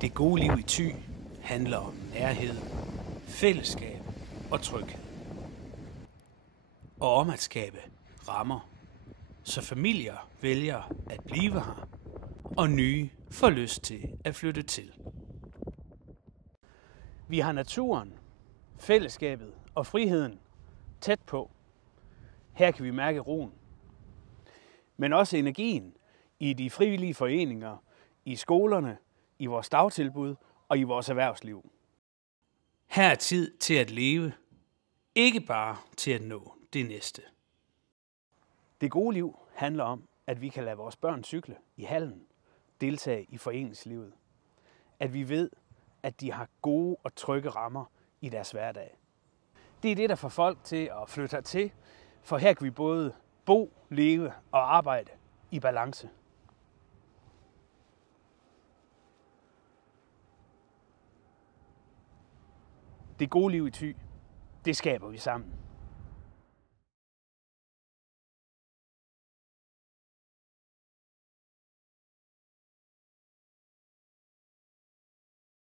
Det gode liv i Thy handler om nærhed, fællesskab og tryghed. Og om at skabe rammer, så familier vælger at blive her, og nye får lyst til at flytte til. Vi har naturen, fællesskabet og friheden tæt på. Her kan vi mærke roen, men også energien i de frivillige foreninger, i skolerne, i vores dagtilbud og i vores erhvervsliv. Her er tid til at leve, ikke bare til at nå det næste. Det gode liv handler om, at vi kan lade vores børn cykle i hallen, deltage i foreningslivet. At vi ved, at de har gode og trygge rammer i deres hverdag. Det er det, der får folk til at flytte hertil, for her kan vi både bo, leve og arbejde i balance. Det gode liv i Thy, det skaber vi sammen.